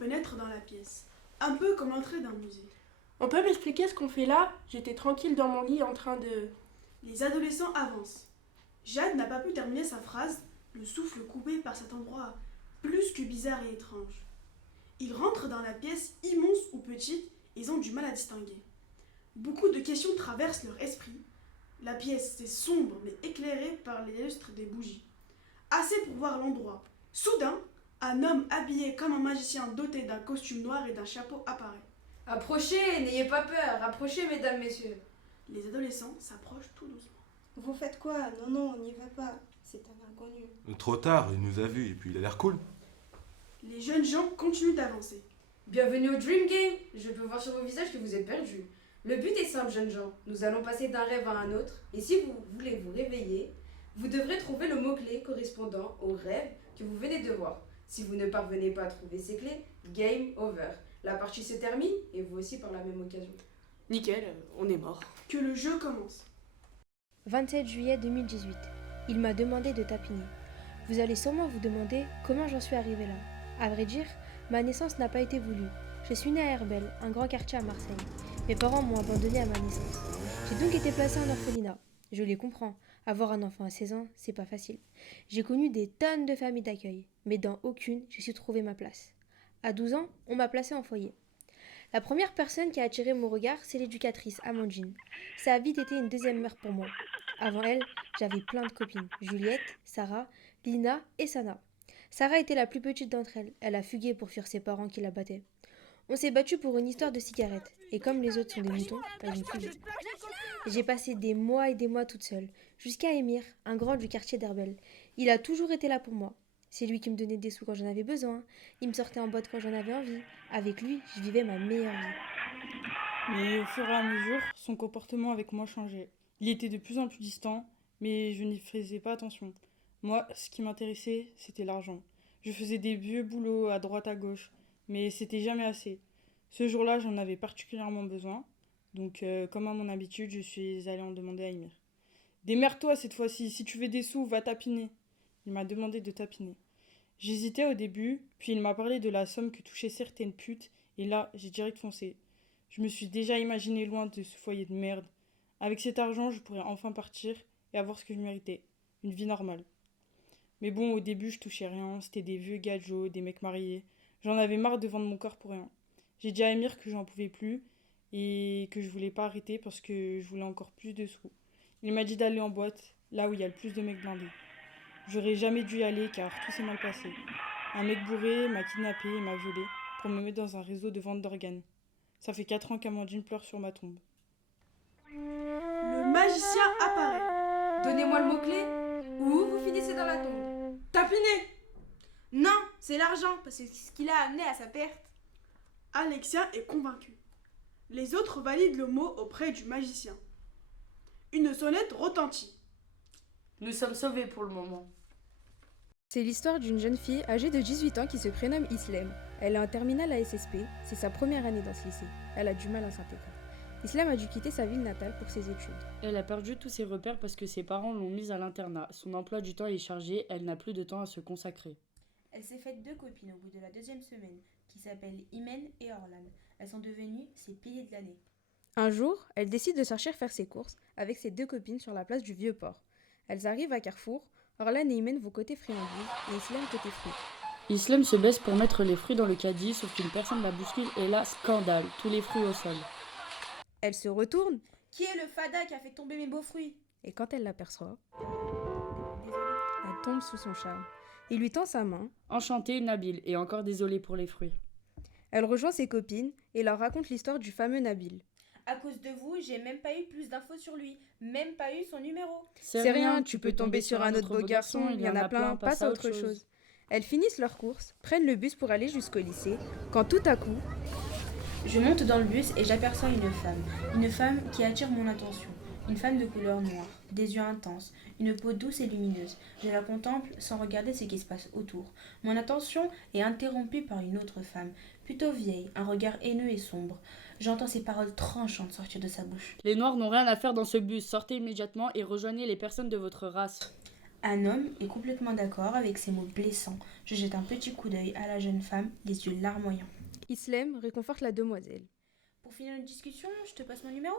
pénètre dans la pièce, un peu comme l'entrée d'un musée. On peut m'expliquer ce qu'on fait là? J'étais tranquille dans mon lit en train de... Les adolescents avancent. Jade n'a pas pu terminer sa phrase, le souffle coupé par cet endroit plus que bizarre et étrange. Ils rentrent dans la pièce, immense ou petite, et ils ont du mal à distinguer. Beaucoup de questions traversent leur esprit. La pièce est sombre mais éclairée par les lustres des bougies. Assez pour voir l'endroit. Soudain, un homme habillé comme un magicien doté d'un costume noir et d'un chapeau apparaît. Approchez, n'ayez pas peur, approchez mesdames, messieurs. Les adolescents s'approchent tout doucement. Vous faites quoi? Non, non, on n'y va pas. C'est un inconnu. Trop tard, il nous a vus et puis il a l'air cool. Les jeunes gens continuent d'avancer. Bienvenue au Dream Game, je peux voir sur vos visages que vous êtes perdus. Le but est simple, jeunes gens, nous allons passer d'un rêve à un autre, et si vous voulez vous réveiller, vous devrez trouver le mot-clé correspondant au rêve que vous venez de voir. Si vous ne parvenez pas à trouver ces clés, game over. La partie se termine, et vous aussi par la même occasion. Nickel, on est mort. Que le jeu commence. 27 juillet 2018. Il m'a demandé de tapiner. Vous allez sûrement vous demander comment j'en suis arrivée là. À vrai dire, ma naissance n'a pas été voulue. Je suis née à Herbel, un grand quartier à Marseille. Mes parents m'ont abandonnée à ma naissance. J'ai donc été placée en orphelinat. Je les comprends. Avoir un enfant à 16 ans, c'est pas facile. J'ai connu des tonnes de familles d'accueil, mais dans aucune, j'ai su trouver ma place. À 12 ans, on m'a placée en foyer. La première personne qui a attiré mon regard, c'est l'éducatrice, Amandine. Ça a vite été une deuxième mère pour moi. Avant elle, j'avais plein de copines. Juliette, Sarah, Lina et Sana. Sarah était la plus petite d'entre elles. Elle a fugué pour fuir ses parents qui la battaient. On s'est battu pour une histoire de cigarette. Et comme les autres sont des moutons, elles ont fui. J'ai passé des mois et des mois toute seule. Jusqu'à Émir, un grand du quartier d'Herbel. Il a toujours été là pour moi. C'est lui qui me donnait des sous quand j'en avais besoin. Il me sortait en boîte quand j'en avais envie. Avec lui, je vivais ma meilleure vie. Mais au fur et à mesure, son comportement avec moi changeait. Il était de plus en plus distant, mais je n'y faisais pas attention. Moi, ce qui m'intéressait, c'était l'argent. Je faisais des vieux boulots à droite à gauche, mais c'était jamais assez. Ce jour-là, j'en avais particulièrement besoin, donc comme à mon habitude, je suis allée en demander à Emir. Démerde-toi cette fois-ci, si tu veux des sous, va tapiner. Il m'a demandé de tapiner. J'hésitais au début, puis il m'a parlé de la somme que touchaient certaines putes, et là, j'ai direct foncé. Je me suis déjà imaginé loin de ce foyer de merde. Avec cet argent, je pourrais enfin partir et avoir ce que je méritais, une vie normale. Mais bon, au début, je touchais rien, c'était des vieux gadgets, des mecs mariés. J'en avais marre de vendre mon corps pour rien. J'ai dit à Emir que j'en pouvais plus et que je voulais pas arrêter parce que je voulais encore plus de sous. Il m'a dit d'aller en boîte, là où il y a le plus de mecs blindés. J'aurais jamais dû y aller car tout s'est mal passé. Un mec bourré m'a kidnappé et m'a violée pour me mettre dans un réseau de vente d'organes. Ça fait 4 ans qu'Amandine pleure sur ma tombe. Le magicien apparaît. Donnez-moi le mot-clé, ou vous finissez dans la tombe. Tapinez. Non, c'est l'argent, parce que c'est ce qui l'a amené à sa perte. Alexia est convaincu. Les autres valident le mot auprès du magicien. Une sonnette retentit. Nous sommes sauvés pour le moment. C'est l'histoire d'une jeune fille âgée de 18 ans qui se prénomme Islem. Elle est en terminale à SSP, c'est sa première année dans ce lycée. Elle a du mal à s'intégrer. Islem a dû quitter sa ville natale pour ses études. Elle a perdu tous ses repères parce que ses parents l'ont mise à l'internat. Son emploi du temps est chargé, elle n'a plus de temps à se consacrer. Elle s'est faite 2 copines au bout de la 2e semaine, qui s'appellent Imen et Orlan. Elles sont devenues ses piliers de l'année. Un jour, elle décide de sortir faire ses courses avec ses 2 copines sur la place du Vieux-Port. Elles arrivent à Carrefour, Orlan et Imen vont côté friandises et Islem côté fruits. Islem se baisse pour mettre les fruits dans le caddie, sauf qu'une personne la bouscule et là, scandale, tous les fruits au sol. Elle se retourne Qui est le fada qui a fait tomber mes beaux fruits? et quand elle l'aperçoit, elle tombe sous son charme. Il lui tend sa main. Enchantée, Nabil, et encore désolée pour les fruits. Elle rejoint ses copines et leur raconte l'histoire du fameux Nabil. À cause de vous, j'ai même pas eu plus d'infos sur lui, même pas eu son numéro. C'est rien, tu peux tomber sur un autre beau garçon, il y en a plein, passe à autre chose. Elles finissent leurs courses, prennent le bus pour aller jusqu'au lycée, quand tout à coup, Je monte dans le bus et j'aperçois une femme qui attire mon attention. Une femme de couleur noire, des yeux intenses, une peau douce et lumineuse. Je la contemple sans regarder ce qui se passe autour. Mon attention est interrompue par une autre femme, plutôt vieille, un regard haineux et sombre. J'entends ces paroles tranchantes sortir de sa bouche. Les noirs n'ont rien à faire dans ce bus, sortez immédiatement et rejoignez les personnes de votre race. Un homme est complètement d'accord avec ces mots blessants. Je jette un petit coup d'œil à la jeune femme, les yeux larmoyants. Islem réconforte la demoiselle. Pour finir notre discussion, je te passe mon numéro.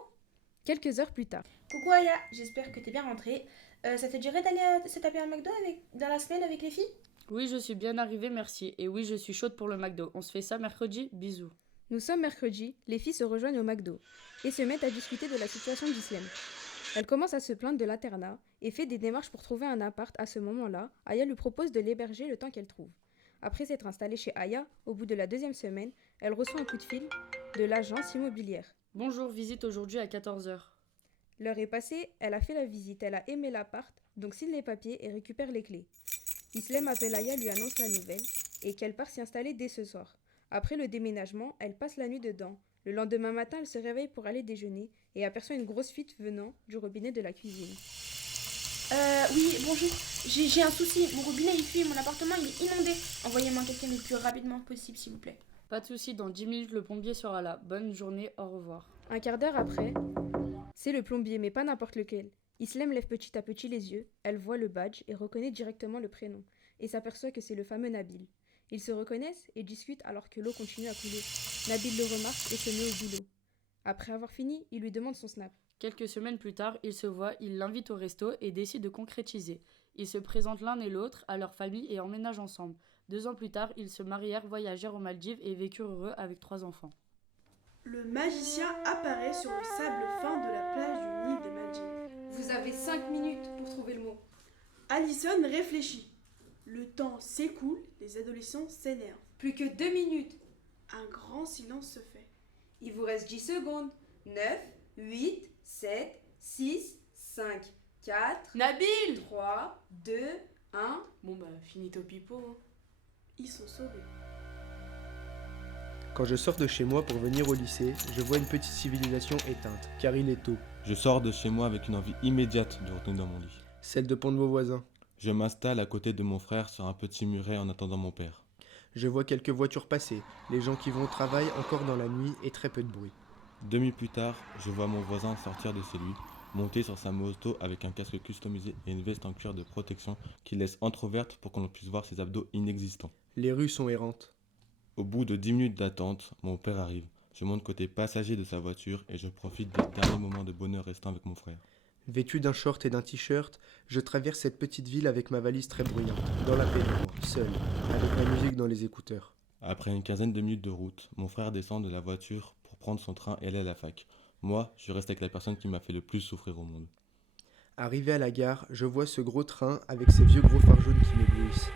Quelques heures plus tard. Coucou Aya, j'espère que t'es bien rentrée. Ça te dirait d'aller se taper un McDo dans la semaine avec les filles? Oui, je suis bien arrivée, merci. Et oui, je suis chaude pour le McDo. On se fait ça mercredi? Bisous. Nous sommes mercredi, les filles se rejoignent au McDo et se mettent à discuter de la situation d'Islem. Elle commence à se plaindre de l'internat et fait des démarches pour trouver un appart. À ce moment-là, Aya lui propose de l'héberger le temps qu'elle trouve. Après s'être installée chez Aya, au bout de la 2e semaine, elle reçoit un coup de fil de l'agence immobilière. Bonjour, visite aujourd'hui à 14h. L'heure est passée, elle a fait la visite, elle a aimé l'appart, donc signe les papiers et récupère les clés. Islem appelle Aya, lui annonce la nouvelle et qu'elle part s'y installer dès ce soir. Après le déménagement, elle passe la nuit dedans. Le lendemain matin, elle se réveille pour aller déjeuner et aperçoit une grosse fuite venant du robinet de la cuisine. Oui, bonjour. J'ai un souci. Mon robinet il fuit, mon appartement il est inondé. Envoyez-moi quelqu'un le plus rapidement possible, s'il vous plaît. Pas de soucis, dans 10 minutes, le plombier sera là. Bonne journée, au revoir. Un quart d'heure après, c'est le plombier, mais pas n'importe lequel. Islem lève petit à petit les yeux, elle voit le badge et reconnaît directement le prénom, et s'aperçoit que c'est le fameux Nabil. Ils se reconnaissent et discutent alors que l'eau continue à couler. Nabil le remarque et se met au boulot. Après avoir fini, il lui demande son snap. Quelques semaines plus tard, ils se voient, il l'invite au resto et décident de concrétiser. Ils se présentent l'un et l'autre à leur famille et emménagent ensemble. 2 ans plus tard, ils se marièrent, voyagèrent aux Maldives et vécurent heureux avec 3 enfants. Le magicien apparaît sur le sable fin de la plage du Nil des Maldives. Vous avez 5 minutes pour trouver le mot. Allison réfléchit. Le temps s'écoule, les adolescents s'énervent. Plus que 2 minutes. Un grand silence se fait. Il vous reste 10 secondes. 9, 8, 7, 6, 5, 4, Nabil 3, 2, 1. Bon bah, finito pipo. Hein. Ils sont sauvés. Quand je sors de chez moi pour venir au lycée, je vois une petite civilisation éteinte, car il est tôt. Je sors de chez moi avec une envie immédiate de retourner dans mon lit. Celle de pondre vos voisins. Je m'installe à côté de mon frère sur un petit muret en attendant mon père. Je vois quelques voitures passer, les gens qui vont au travail encore dans la nuit et très peu de bruit. 2 minutes plus tard, je vois mon voisin sortir de chez lui, monter sur sa moto avec un casque customisé et une veste en cuir de protection qui laisse entrouverte pour qu'on puisse voir ses abdos inexistants. Les rues sont errantes. Au bout de 10 minutes d'attente, mon père arrive. Je monte côté passager de sa voiture et je profite des derniers moments de bonheur restant avec mon frère. Vêtu d'un short et d'un t-shirt, je traverse cette petite ville avec ma valise très bruyante, dans la pénombre, seul, avec la musique dans les écouteurs. Après une quinzaine de minutes de route, mon frère descend de la voiture pour prendre son train et aller à la fac. Moi, je reste avec la personne qui m'a fait le plus souffrir au monde. Arrivé à la gare, je vois ce gros train avec ses vieux gros phares jaunes qui m'éblouissent.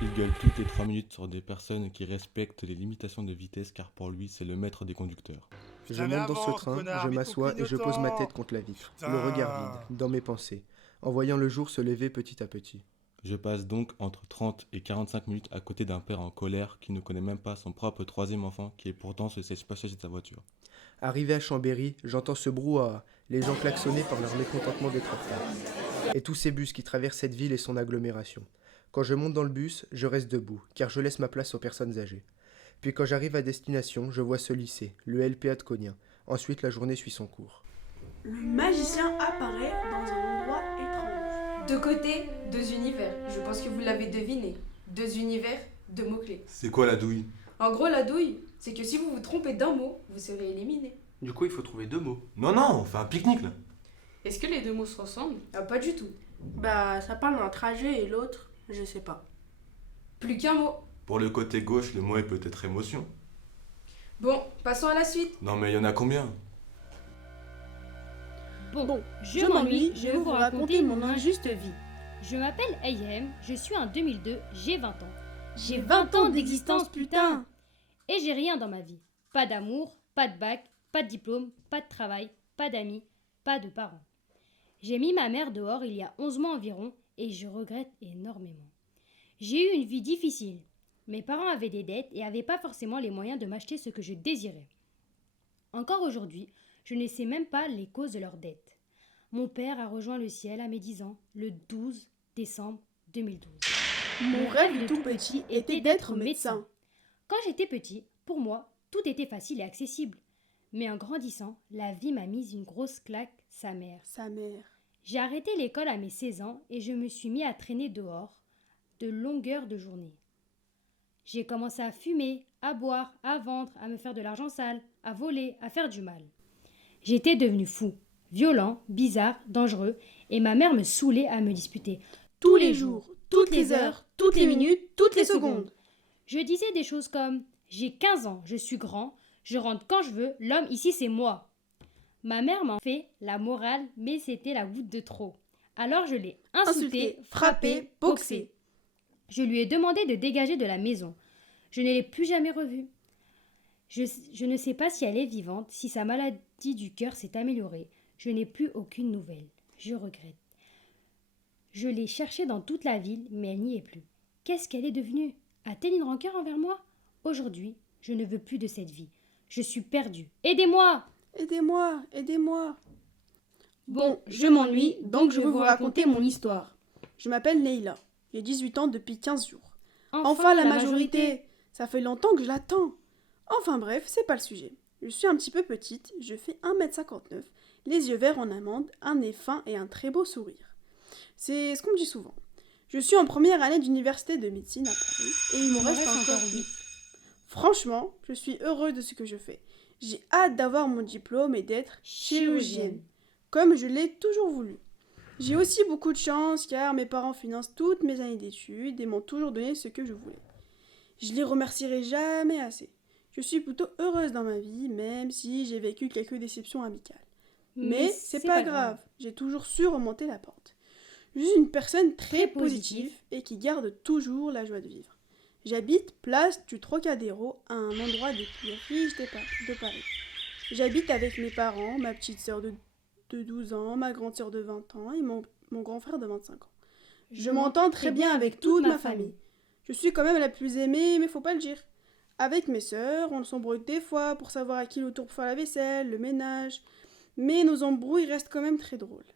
Il gueule toutes les 3 minutes sur des personnes qui respectent les limitations de vitesse car pour lui, c'est le maître des conducteurs. Je monte dans ce train, je m'assois et je pose ma tête contre la vitre, le regard vide, dans mes pensées, en voyant le jour se lever petit à petit. Je passe donc entre 30 et 45 minutes à côté d'un père en colère qui ne connaît même pas son propre 3e enfant qui est pourtant ce siège passager de sa voiture. Arrivé à Chambéry, j'entends ce brouhaha, les gens klaxonner par leur mécontentement d'être en retard. Et tous ces bus qui traversent cette ville et son agglomération. Quand je monte dans le bus, je reste debout, car je laisse ma place aux personnes âgées. Puis quand j'arrive à destination, je vois ce lycée, le LPA de Cognin. Ensuite, la journée suit son cours. Le magicien apparaît dans un endroit étrange. 2 côtés, 2 univers. Je pense que vous l'avez deviné. 2 univers, 2 mots-clés. C'est quoi la douille? En gros, la douille, c'est que si vous vous trompez d'un mot, vous serez éliminé. Du coup, il faut trouver 2 mots. Non, on fait un pique-nique là. Est-ce que les deux mots se ressemblent? Ah, pas du tout. Bah, ça parle d'un trajet et l'autre, je sais pas. Plus qu'un mot. Pour le côté gauche, le mot est peut-être émotion. Bon, passons à la suite. Non mais il y en a combien? Bon, je m'ennuie, je vais vous raconter mon injuste vie. Je m'appelle Ayem, je suis en 2002, j'ai 20 ans. J'ai 20 ans d'existence, putain! Et j'ai rien dans ma vie. Pas d'amour, pas de bac, pas de diplôme, pas de travail, pas d'amis, pas de parents. J'ai mis ma mère dehors il y a 11 mois environ et je regrette énormément. J'ai eu une vie difficile. Mes parents avaient des dettes et n'avaient pas forcément les moyens de m'acheter ce que je désirais. Encore aujourd'hui, je ne sais même pas les causes de leurs dettes. Mon père a rejoint le ciel à mes 10 ans, le 12 décembre 2012. Mon rêve de tout petit était d'être médecin. Quand j'étais petit, pour moi, tout était facile et accessible. Mais en grandissant, la vie m'a mis une grosse claque, sa mère. Sa mère. J'ai arrêté l'école à mes 16 ans et je me suis mis à traîner dehors de longueurs de journée. J'ai commencé à fumer, à boire, à vendre, à me faire de l'argent sale, à voler, à faire du mal. J'étais devenu fou, violent, bizarre, dangereux, et ma mère me saoulait à me disputer. Tous les jours, toutes les heures, toutes les minutes, toutes les secondes. Je disais des choses comme « J'ai 15 ans, je suis grand, je rentre quand je veux, l'homme ici c'est moi ». Ma mère m'en fait la morale, mais c'était la goutte de trop. Alors je l'ai insulté, frappé, boxé. Je lui ai demandé de dégager de la maison. Je ne l'ai plus jamais revue. Je ne sais pas si elle est vivante, si sa maladie du cœur s'est améliorée. Je n'ai plus aucune nouvelle. Je regrette. Je l'ai cherchée dans toute la ville, mais elle n'y est plus. Qu'est-ce qu'elle est devenue? A-t-elle une rancœur envers moi? Aujourd'hui, je ne veux plus de cette vie. Je suis perdue. Aidez-moi! Aidez-moi, aidez-moi. Bon, je m'ennuie, donc je vais vous raconter mon histoire. Je m'appelle Leïla. J'ai 18 ans depuis 15 jours. Enfin la majorité. Ça fait longtemps que je l'attends. Enfin bref, c'est pas le sujet. Je suis un petit peu petite, je fais 1m59, les yeux verts en amande, un nez fin et un très beau sourire. C'est ce qu'on me dit souvent. Je suis en première année d'université de médecine à Paris et il m'en reste encore 8. Franchement, je suis heureuse de ce que je fais. J'ai hâte d'avoir mon diplôme et d'être chirurgienne, comme je l'ai toujours voulu. J'ai aussi beaucoup de chance car mes parents financent toutes mes années d'études et m'ont toujours donné ce que je voulais. Je les remercierai jamais assez. Je suis plutôt heureuse dans ma vie, même si j'ai vécu quelques déceptions amicales. Mais c'est pas grave, j'ai toujours su remonter la pente. Je suis une personne très positive et qui garde toujours la joie de vivre. J'habite place du Trocadéro, à un endroit des plus riches de Paris. J'habite avec mes parents, ma petite sœur de 12 ans, ma grande sœur de 20 ans et mon grand frère de 25 ans. Je m'entends très bien avec toute ma famille. Je suis quand même la plus aimée, mais faut pas le dire. Avec mes sœurs, on s'embrouille des fois pour savoir à qui le tour pour faire la vaisselle, le ménage. Mais nos embrouilles restent quand même très drôles.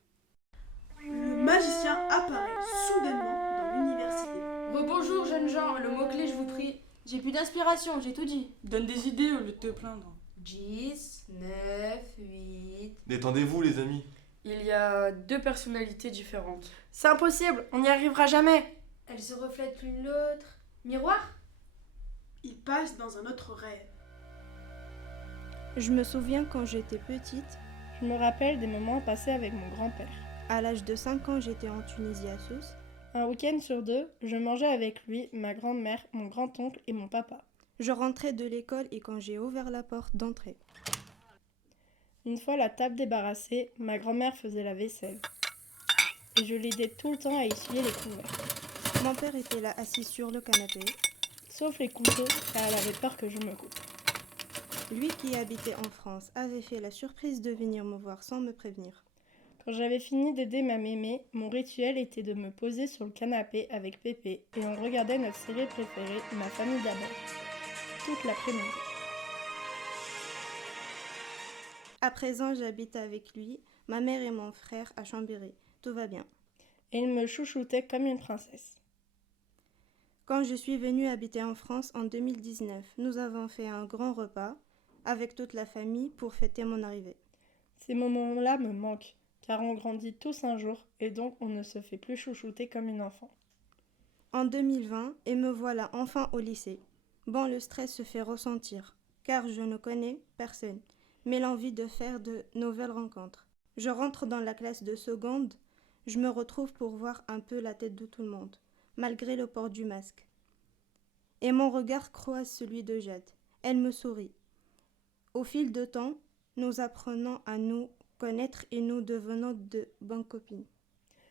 Le magicien apparaît soudainement dans l'université. Bonjour jeunes gens, le mot-clé je vous prie. J'ai plus d'inspiration, j'ai tout dit. Donne des idées au lieu de te plaindre. 10, 9, 8... Détendez-vous les amis. Il y a 2 personnalités différentes. C'est impossible, on n'y arrivera jamais. Elles se reflètent l'une l'autre. Miroir? Il passe dans un autre rêve. Je me souviens quand j'étais petite. Je me rappelle des moments passés avec mon grand-père. À l'âge de 5 ans, j'étais en Tunisie à Sousse. Un week-end sur 2, je mangeais avec lui, ma grand-mère, mon grand-oncle et mon papa. Je rentrais de l'école et quand j'ai ouvert la porte d'entrée. Une fois la table débarrassée, ma grand-mère faisait la vaisselle. Et je l'aidais tout le temps à essuyer les couverts. Mon père était là assis sur le canapé. Sauf les couteaux, car elle avait peur que je me coupe. Lui qui habitait en France avait fait la surprise de venir me voir sans me prévenir. Quand j'avais fini d'aider ma mémé, mon rituel était de me poser sur le canapé avec Pépé et on regardait notre série préférée, Ma famille d'abord, toute l'après-midi. À présent, j'habite avec lui, ma mère et mon frère à Chambéry. Tout va bien. Et il me chouchoutait comme une princesse. Quand je suis venue habiter en France en 2019, nous avons fait un grand repas avec toute la famille pour fêter mon arrivée. Ces moments-là me manquent, car on grandit tous un jour et donc on ne se fait plus chouchouter comme une enfant. En 2020, et me voilà enfin au lycée. Bon, le stress se fait ressentir, car je ne connais personne, mais l'envie de faire de nouvelles rencontres. Je rentre dans la classe de seconde, je me retrouve pour voir un peu la tête de tout le monde, malgré le port du masque. Et mon regard croise celui de Jade. Elle me sourit. Au fil de temps, nous apprenons à nous connaître et nous devenons de bonnes copines.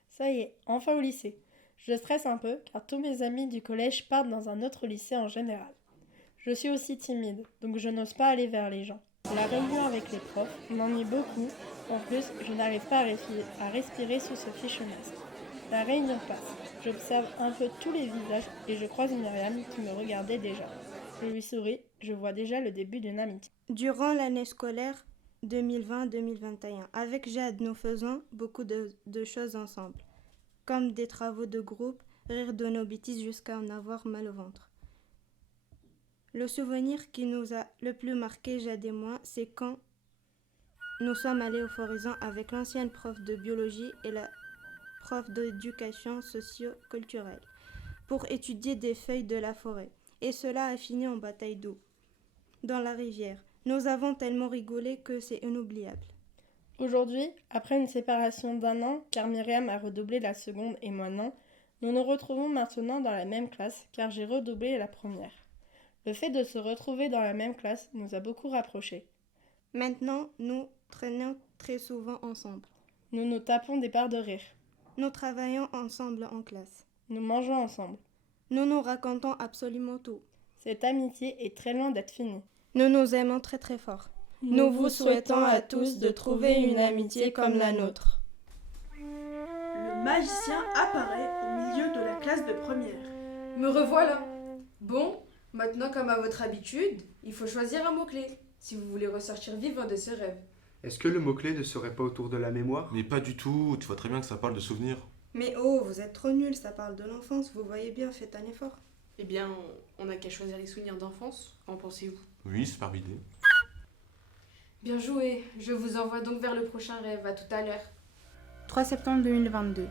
Ça y est, enfin au lycée. Je stresse un peu car tous mes amis du collège partent dans un autre lycée en général. Je suis aussi timide, donc je n'ose pas aller vers les gens. La réunion avec les profs m'ennuie beaucoup. En plus, je n'arrive pas à respirer sous ce fichu masque. La réunion passe. J'observe un peu tous les visages et je croise Myriam qui me regardait déjà. Je lui souris, je vois déjà le début d'une amitié. Durant l'année scolaire 2020-2021, avec Jade, nous faisons beaucoup de choses ensemble, comme des travaux de groupe, rire de nos bêtises jusqu'à en avoir mal au ventre. Le souvenir qui nous a le plus marqué, Jade et moi, c'est quand nous sommes allés au Forizon avec l'ancienne prof de biologie et la prof d'éducation socio-culturelle pour étudier des feuilles de la forêt. Et cela a fini en bataille d'eau dans la rivière. Nous avons tellement rigolé que c'est inoubliable. Aujourd'hui, après une séparation d'1 an, car Myriam a redoublé la seconde et moi non, nous nous retrouvons maintenant dans la même classe, car j'ai redoublé la première. Le fait de se retrouver dans la même classe nous a beaucoup rapprochés. Maintenant, nous traînons très souvent ensemble. Nous nous tapons des barres de rire. Nous travaillons ensemble en classe. Nous mangeons ensemble. Nous nous racontons absolument tout. Cette amitié est très loin d'être finie. Nous nous aimons très très fort. Nous vous souhaitons à tous de trouver une amitié comme la nôtre. Le magicien apparaît au milieu de la classe de première. Me revoilà. Bon, maintenant comme à votre habitude, il faut choisir un mot-clé, si vous voulez ressortir vivant de ce rêve. Est-ce que le mot-clé ne serait pas autour de la mémoire? Mais pas du tout, tu vois très bien que ça parle de souvenirs. Mais oh, vous êtes trop nuls, ça parle de l'enfance, vous voyez bien, faites un effort. Eh bien, on n'a qu'à choisir les souvenirs d'enfance, qu'en pensez-vous? Oui, super idée. Bien joué, je vous envoie donc vers le prochain rêve, à tout à l'heure. 3 septembre 2022.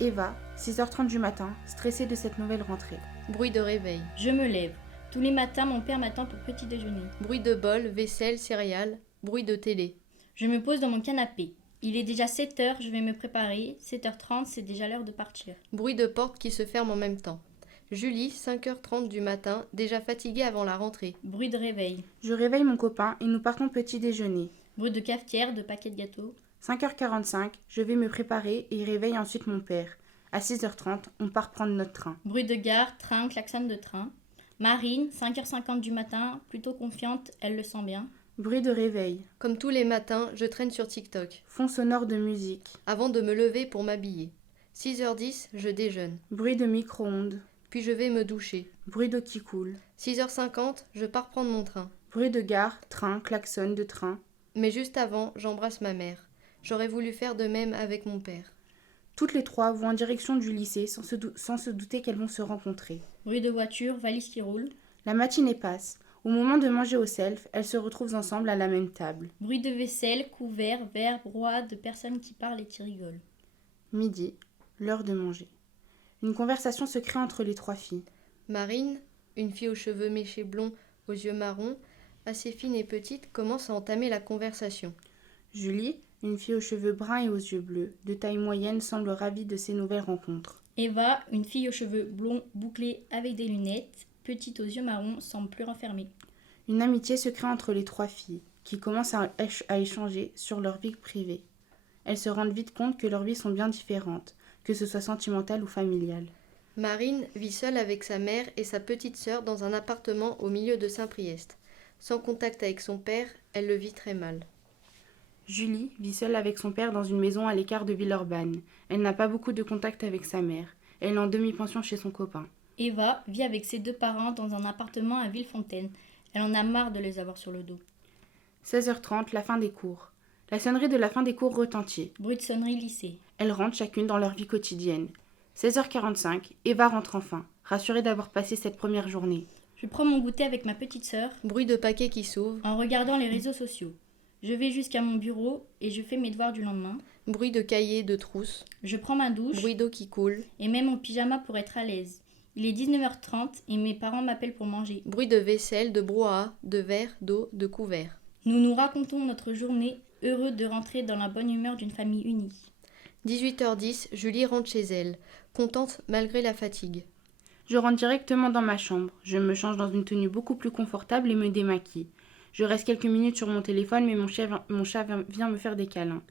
Eva, 6h30 du matin, stressée de cette nouvelle rentrée. Bruit de réveil. Je me lève. Tous les matins, mon père m'attend pour petit déjeuner. Bruit de bol, vaisselle, céréales. Bruit de télé. Je me pose dans mon canapé. Il est déjà 7h, je vais me préparer. 7h30, c'est déjà l'heure de partir. Bruit de porte qui se ferme en même temps. Julie, 5h30 du matin, déjà fatiguée avant la rentrée. Bruit de réveil. Je réveille mon copain et nous partons petit déjeuner. Bruit de cafetière, de paquets de gâteaux. 5h45, je vais me préparer et réveille ensuite mon père. À 6h30, on part prendre notre train. Bruit de gare, train, klaxon de train. Marine, 5h50 du matin, plutôt confiante, elle le sent bien. Bruit de réveil. Comme tous les matins, je traîne sur TikTok. Fond sonore de musique. Avant de me lever pour m'habiller. 6h10, je déjeune. Bruit de micro-ondes. Puis je vais me doucher. Bruit d'eau qui coule. 6h50, je pars prendre mon train. Bruit de gare, train, klaxon de train. Mais juste avant, j'embrasse ma mère. J'aurais voulu faire de même avec mon père. Toutes les trois vont en direction du lycée sans se douter qu'elles vont se rencontrer. Bruit de voiture, valise qui roule. La matinée passe. Au moment de manger au self, elles se retrouvent ensemble à la même table. Bruit de vaisselle, couvert, verre, brouhaha, de personnes qui parlent et qui rigolent. Midi, l'heure de manger. Une conversation se crée entre les trois filles. Marine, une fille aux cheveux méchés blonds, aux yeux marrons, assez fine et petite, commence à entamer la conversation. Julie, une fille aux cheveux bruns et aux yeux bleus, de taille moyenne, semble ravie de ces nouvelles rencontres. Eva, une fille aux cheveux blonds, bouclés avec des lunettes, petite aux yeux marrons, semble plus renfermée. Une amitié se crée entre les trois filles, qui commencent à échanger sur leur vie privée. Elles se rendent vite compte que leurs vies sont bien différentes, que ce soit sentimentale ou familiale. Marine vit seule avec sa mère et sa petite sœur dans un appartement au milieu de Saint-Priest. Sans contact avec son père, elle le vit très mal. Julie vit seule avec son père dans une maison à l'écart de Villeurbanne. Elle n'a pas beaucoup de contact avec sa mère. Elle est en demi-pension chez son copain. Eva vit avec ses deux parents dans un appartement à Villefontaine. Elle en a marre de les avoir sur le dos. 16h30, la fin des cours. La sonnerie de la fin des cours retentit. Bruit de sonnerie lycée. Elles rentrent chacune dans leur vie quotidienne. 16h45, Eva rentre enfin, rassurée d'avoir passé cette première journée. Je prends mon goûter avec ma petite sœur. Bruit de paquets qui s'ouvrent. En regardant les réseaux sociaux. Je vais jusqu'à mon bureau et je fais mes devoirs du lendemain. Bruit de cahiers, de trousses. Je prends ma douche. Bruit d'eau qui coule. Et mets mon pyjama pour être à l'aise. Il est 19h30 et mes parents m'appellent pour manger. Bruit de vaisselle, de brouhaha, de verre, d'eau, de couverts. Nous nous racontons notre journée, heureux de rentrer dans la bonne humeur d'une famille unie. 18h10, Julie rentre chez elle, contente malgré la fatigue. Je rentre directement dans ma chambre. Je me change dans une tenue beaucoup plus confortable et me démaquille. Je reste quelques minutes sur mon téléphone, mais mon chat vient me faire des câlins.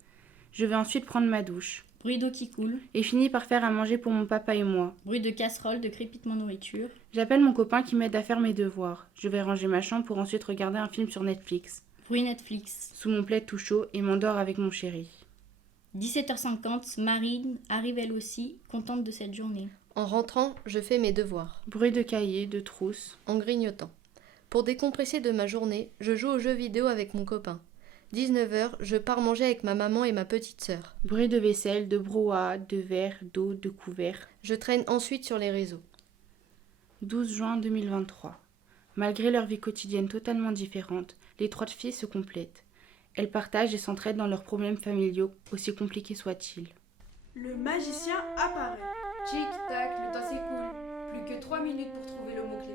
Je vais ensuite prendre ma douche. Bruit d'eau qui coule. Et finis par faire à manger pour mon papa et moi. Bruit de casserole, de crépitement nourriture. J'appelle mon copain qui m'aide à faire mes devoirs. Je vais ranger ma chambre pour ensuite regarder un film sur Netflix. Bruit Netflix. Sous mon plaid tout chaud et m'endors avec mon chéri. 17h50, Marine arrive elle aussi, contente de cette journée. En rentrant, je fais mes devoirs. Bruit de cahiers, de trousses. En grignotant. Pour décompresser de ma journée, je joue aux jeux vidéo avec mon copain. 19h, je pars manger avec ma maman et ma petite sœur. Bruit de vaisselle, de brouhaha, de verre, d'eau, de couverts. Je traîne ensuite sur les réseaux. 12 juin 2023. Malgré leur vie quotidienne totalement différente, les trois filles se complètent. Elles partagent et s'entraident dans leurs problèmes familiaux, aussi compliqués soient-ils. Le magicien apparaît. Tic-tac, le temps s'écoule. Plus que 3 minutes pour trouver le mot-clé.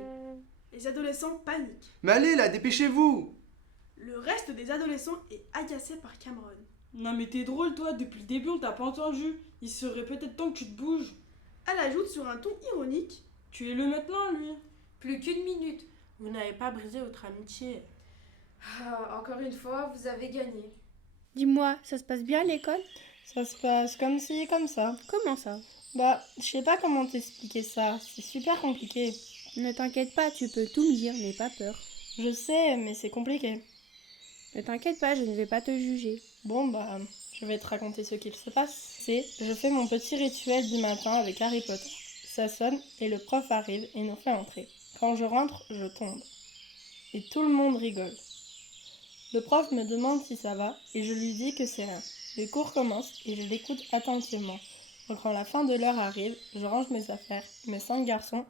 Les adolescents paniquent. Mais allez là, dépêchez-vous! Le reste des adolescents est agacé par Cameron. Non mais t'es drôle toi, depuis le début on t'a pas entendu. Il serait peut-être temps que tu te bouges. Elle ajoute sur un ton ironique. Tu es le maintenant lui. Plus qu'une minute. Vous n'avez pas brisé votre amitié. Ah, encore une fois, vous avez gagné. Dis-moi, ça se passe bien à l'école? Ça se passe comme ci, comme ça. Comment ça? Bah, je sais pas comment t'expliquer ça. C'est super compliqué. Ne t'inquiète pas, tu peux tout me dire, n'aie pas peur. Je sais, mais c'est compliqué. Ne t'inquiète pas, je ne vais pas te juger. Bon, bah, je vais te raconter ce qu'il se passe. Je fais mon petit rituel du matin avec Harry Potter. Ça sonne et le prof arrive et nous fait entrer. Quand je rentre, je tombe. Et tout le monde rigole. Le prof me demande si ça va et je lui dis que c'est rien. Le cours commence et je l'écoute attentivement. Donc quand la fin de l'heure arrive, je range mes affaires. Mes 5 garçons.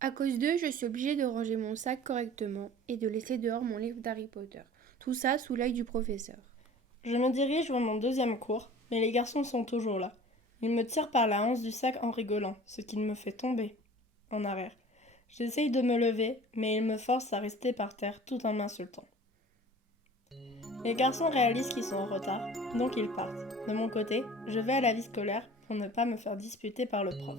À cause d'eux, je suis obligée de ranger mon sac correctement et de laisser dehors mon livre d'Harry Potter. Tout ça sous l'œil du professeur. Je me dirige vers mon deuxième cours, mais les garçons sont toujours là. Ils me tirent par la hanche du sac en rigolant, ce qui me fait tomber en arrière. J'essaye de me lever, mais ils me forcent à rester par terre tout en m'insultant. Les garçons réalisent qu'ils sont en retard, donc ils partent. De mon côté, je vais à la vie scolaire pour ne pas me faire disputer par le prof.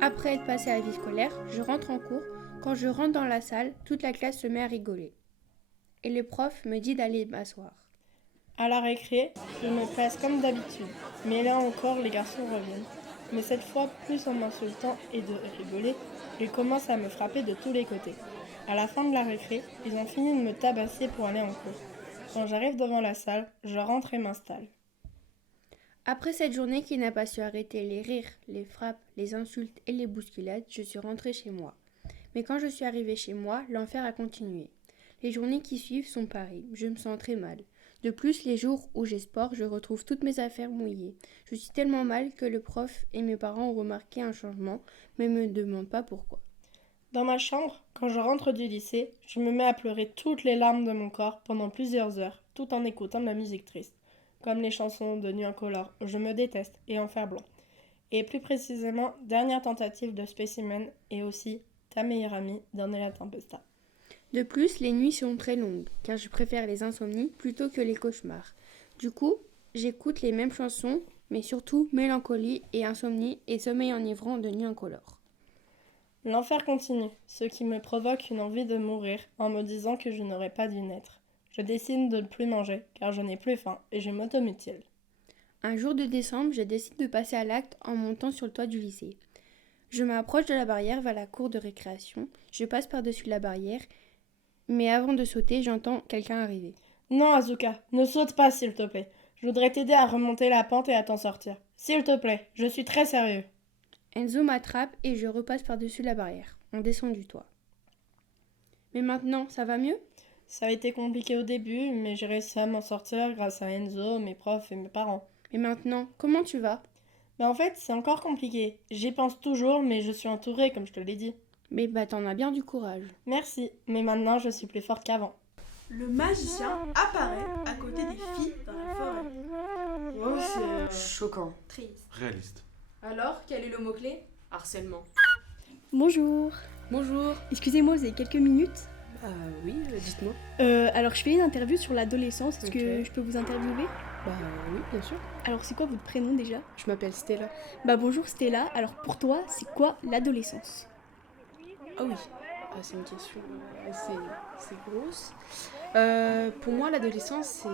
Après être passée à la vie scolaire, je rentre en cours. Quand je rentre dans la salle, toute la classe se met à rigoler. Et le prof me dit d'aller m'asseoir. À la récré, je me place comme d'habitude, mais là encore les garçons reviennent. Mais cette fois, plus en m'insultant et de rigoler, ils commencent à me frapper de tous les côtés. À la fin de la récré, ils ont fini de me tabasser pour aller en cours. Quand j'arrive devant la salle, je rentre et m'installe. Après cette journée qui n'a pas su arrêter les rires, les frappes, les insultes et les bousculades, je suis rentrée chez moi. Mais quand je suis arrivée chez moi, l'enfer a continué. Les journées qui suivent sont pareilles, je me sens très mal. De plus, les jours où j'ai sport, je retrouve toutes mes affaires mouillées. Je suis tellement mal que le prof et mes parents ont remarqué un changement, mais ne me demandent pas pourquoi. Dans ma chambre, quand je rentre du lycée, je me mets à pleurer toutes les larmes de mon corps pendant plusieurs heures, tout en écoutant de la musique triste. Comme les chansons de Nuit Incolore, Je me déteste et Enfer blanc. Et plus précisément, Dernière tentative de Spécimen et aussi Ta meilleure amie d'Ornella Tempesta. De plus, les nuits sont très longues, car je préfère les insomnies plutôt que les cauchemars. Du coup, j'écoute les mêmes chansons, mais surtout Mélancolie et Insomnie et Sommeil enivrant de Nuit Incolore. L'enfer continue, ce qui me provoque une envie de mourir en me disant que je n'aurais pas dû naître. Je décide de ne plus manger, car je n'ai plus faim et je m'automutile. Un jour de décembre, je décide de passer à l'acte en montant sur le toit du lycée. Je m'approche de la barrière vers la cour de récréation, je passe par-dessus la barrière, mais avant de sauter, j'entends quelqu'un arriver. Non, Azuka, ne saute pas s'il te plaît. Je voudrais t'aider à remonter la pente et à t'en sortir. S'il te plaît, je suis très sérieux. Enzo m'attrape et je repasse par-dessus la barrière. On descend du toit. Mais maintenant, ça va mieux ? Ça a été compliqué au début, mais j'ai réussi à m'en sortir grâce à Enzo, mes profs et mes parents. Et maintenant, comment tu vas ? Mais en fait, c'est encore compliqué. J'y pense toujours, mais je suis entourée, comme je te l'ai dit. Mais t'en as bien du courage. Merci, mais maintenant je suis plus forte qu'avant. Le magicien apparaît à côté des filles dans la forêt. Oh, c'est choquant. Triste. Réaliste. Alors, quel est le mot-clé ? Harcèlement. Bonjour. Bonjour. Excusez-moi, vous avez quelques minutes ? Oui, dites-moi. Alors, je fais une interview sur l'adolescence. Est-ce que je peux vous interviewer ? Oui, bien sûr. Alors, c'est quoi votre prénom déjà ? Je m'appelle Stella. Bonjour Stella. Alors, pour toi, c'est quoi l'adolescence ? Ah oui, c'est une question assez grosse. Pour moi, l'adolescence,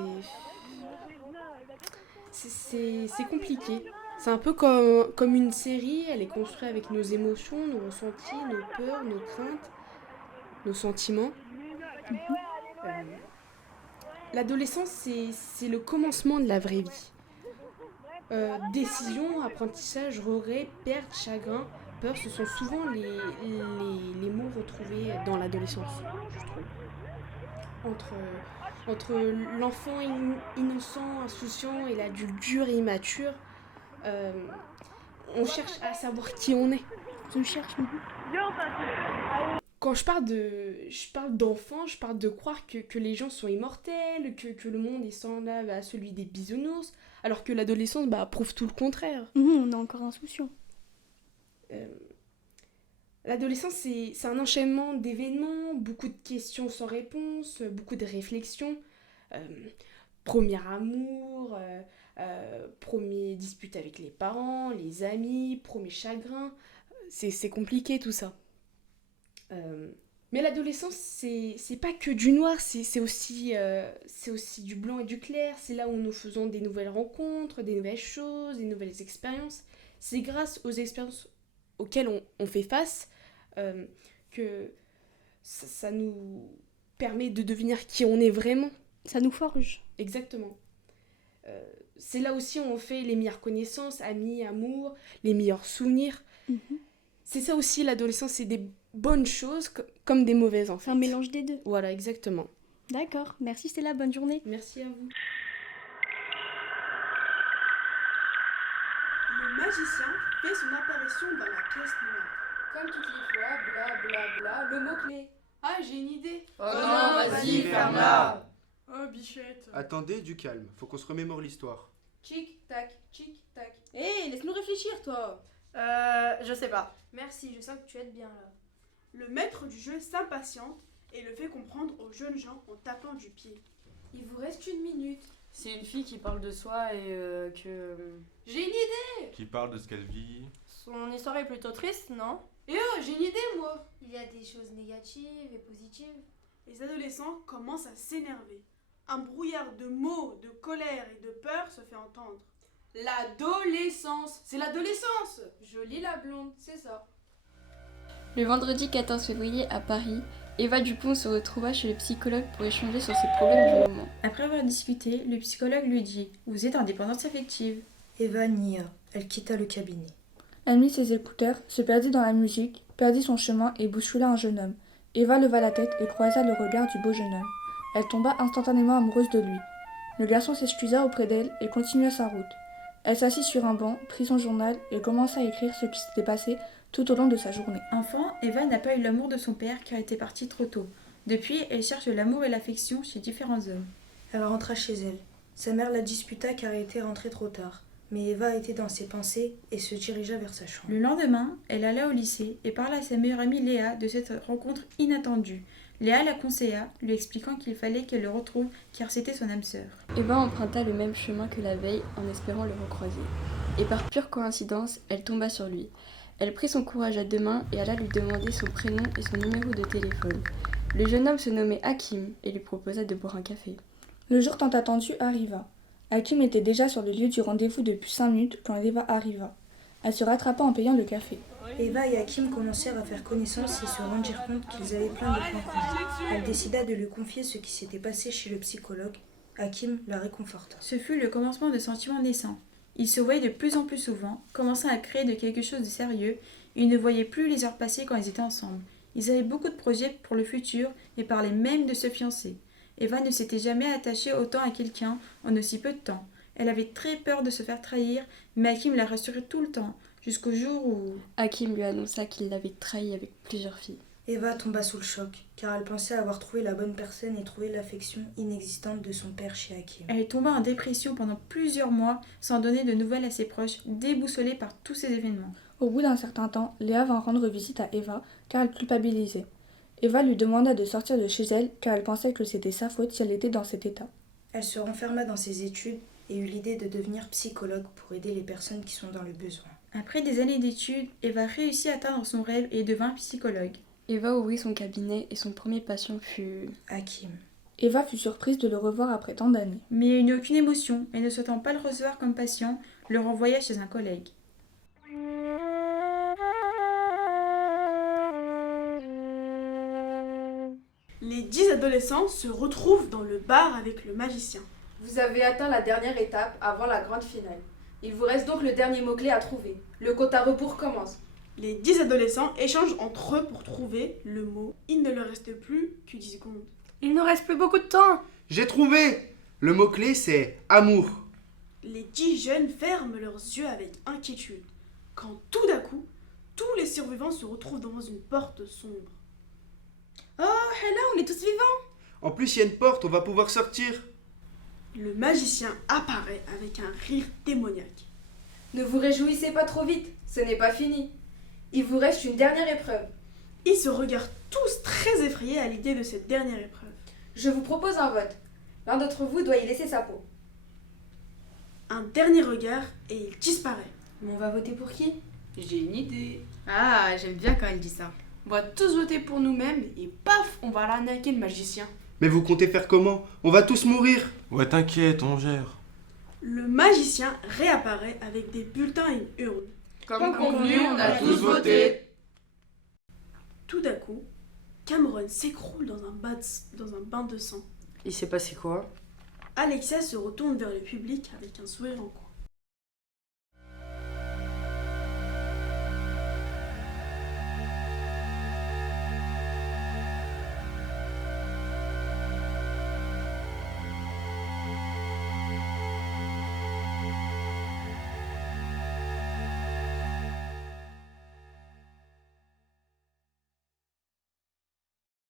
c'est compliqué. C'est un peu comme une série, elle est construite avec nos émotions, nos ressentis, nos peurs, nos craintes, nos sentiments. L'adolescence, c'est le commencement de la vraie vie. Décision, apprentissage, regret, perte, chagrin, peur, ce sont souvent les mots retrouvés dans l'adolescence, je trouve. Entre l'enfant innocent, insouciant et l'adulte dur et immature, on cherche à savoir qui on est. On cherche. Quand je parle d'enfants, je parle de croire que les gens sont immortels, que le monde est semblable à celui des bisounours, alors que l'adolescence prouve tout le contraire. On est encore insouciant. L'adolescence, c'est un enchaînement d'événements, beaucoup de questions sans réponse, beaucoup de réflexions. Premier amour, premier dispute avec les parents, les amis, premier chagrin. C'est compliqué tout ça. Mais l'adolescence, c'est pas que du noir, c'est aussi du blanc et du clair. C'est là où nous faisons des nouvelles rencontres, des nouvelles choses, des nouvelles expériences. C'est grâce aux expériences auxquelles on fait face que ça nous permet de devenir qui on est vraiment. Ça nous forge. Exactement. C'est là aussi où on fait les meilleures connaissances, amis, amour, les meilleurs souvenirs. C'est ça aussi, l'adolescence, c'est des bonnes choses comme des mauvaises en fait. Un mélange des deux. Voilà, exactement. D'accord, merci Stella, bonne journée. Merci à vous. Le magicien fait son apparition dans la pièce noire. Comme toutes les fois, bla bla bla, le mot-clé. Ah, j'ai une idée. Oh non, vas-y, ferme-la. Oh, bichette. Attendez, du calme, faut qu'on se remémore l'histoire. Tic tac, tic tac. Hé, laisse-nous réfléchir, toi. Je sais pas. Merci, je sens que tu aides bien là. Le maître du jeu s'impatiente et le fait comprendre aux jeunes gens en tapant du pied. Il vous reste 1 minute. C'est une fille qui parle de soi et que... J'ai une idée. Qui parle de ce qu'elle vit. Son histoire est plutôt triste, non? Et oh, j'ai une idée moi. Il y a des choses négatives et positives. Les adolescents commencent à s'énerver. Un brouillard de mots, de colère et de peur se fait entendre. L'adolescence. C'est l'adolescence. Jolie la blonde, c'est ça. Le vendredi 14 février à Paris, Eva Dupont se retrouva chez le psychologue pour échanger sur ses problèmes du moment. Après avoir discuté, le psychologue lui dit « Vous êtes en dépendance affective ». Eva nia. Elle quitta le cabinet. Elle mit ses écouteurs, se perdit dans la musique, perdit son chemin et bouscula un jeune homme. Eva leva la tête et croisa le regard du beau jeune homme. Elle tomba instantanément amoureuse de lui. Le garçon s'excusa auprès d'elle et continua sa route. Elle s'assit sur un banc, prit son journal et commença à écrire ce qui s'était passé tout au long de sa journée. Enfant, Eva n'a pas eu l'amour de son père car elle était partie trop tôt. Depuis, elle cherche l'amour et l'affection chez différents hommes. Elle rentra chez elle. Sa mère la disputa car elle était rentrée trop tard. Mais Eva était dans ses pensées et se dirigea vers sa chambre. Le lendemain, elle alla au lycée et parla à sa meilleure amie Léa de cette rencontre inattendue. Léa la conseilla, lui expliquant qu'il fallait qu'elle le retrouve car c'était son âme sœur. Eva emprunta le même chemin que la veille en espérant le recroiser. Et par pure coïncidence, elle tomba sur lui. Elle prit son courage à deux mains et alla lui demander son prénom et son numéro de téléphone. Le jeune homme se nommait Hakim et lui proposa de boire un café. Le jour tant attendu arriva. Hakim était déjà sur le lieu du rendez-vous depuis 5 minutes quand Eva arriva. Elle se rattrapa en payant le café. Eva et Hakim commencèrent à faire connaissance et se rendirent compte qu'ils avaient plein de points communs. Elle décida de lui confier ce qui s'était passé chez le psychologue. Hakim la réconforta. Ce fut le commencement de sentiments naissants. Ils se voyaient de plus en plus souvent, commençant à créer de quelque chose de sérieux. Ils ne voyaient plus les heures passer quand ils étaient ensemble. Ils avaient beaucoup de projets pour le futur et parlaient même de se fiancer. Eva ne s'était jamais attachée autant à quelqu'un en aussi peu de temps. Elle avait très peur de se faire trahir, mais Hakim la rassurait tout le temps, jusqu'au jour où... Hakim lui annonça qu'il l'avait trahi avec plusieurs filles. Eva tomba sous le choc, car elle pensait avoir trouvé la bonne personne et trouvé l'affection inexistante de son père chez Hakim. Elle tomba en dépression pendant plusieurs mois, sans donner de nouvelles à ses proches, déboussolée par tous ces événements. Au bout d'un certain temps, Léa vint rendre visite à Eva, car elle culpabilisait. Eva lui demanda de sortir de chez elle, car elle pensait que c'était sa faute si elle était dans cet état. Elle se renferma dans ses études et eut l'idée de devenir psychologue pour aider les personnes qui sont dans le besoin. Après des années d'études, Eva réussit à atteindre son rêve et devint psychologue. Eva ouvrit son cabinet et son premier patient fut... Hakim. Eva fut surprise de le revoir après tant d'années. Mais elle n'eut aucune émotion et ne souhaitant pas le recevoir comme patient, le renvoya chez un collègue. Les 10 adolescents se retrouvent dans le bar avec le magicien. Vous avez atteint la dernière étape avant la grande finale. Il vous reste donc le dernier mot-clé à trouver. Le compte à rebours commence. Les 10 adolescents échangent entre eux pour trouver le mot. Il ne leur reste plus que 10 secondes. Il nous reste plus beaucoup de temps. J'ai trouvé! Le mot-clé c'est amour. Les 10 jeunes ferment leurs yeux avec inquiétude, quand tout d'un coup, tous les survivants se retrouvent devant une porte sombre. Oh, là, on est tous vivants. En plus, il y a une porte, on va pouvoir sortir. Le magicien apparaît avec un rire démoniaque. Ne vous réjouissez pas trop vite, ce n'est pas fini. Il vous reste une dernière épreuve. Ils se regardent tous très effrayés à l'idée de cette dernière épreuve. Je vous propose un vote. L'un d'entre vous doit y laisser sa peau. Un dernier regard et il disparaît. Mais on va voter pour qui? J'ai une idée. Ah, j'aime bien quand elle dit ça. On va tous voter pour nous-mêmes et paf, on va l'arnaquer le magicien. Mais vous comptez faire comment? On va tous mourir. Ouais, t'inquiète, on gère. Le magicien réapparaît avec des bulletins et une urne. Comme convenu, on a tous voté. Tout d'un coup, Cameron s'écroule dans un bain de sang. Il s'est passé quoi? Alexia se retourne vers le public avec un sourire en coin.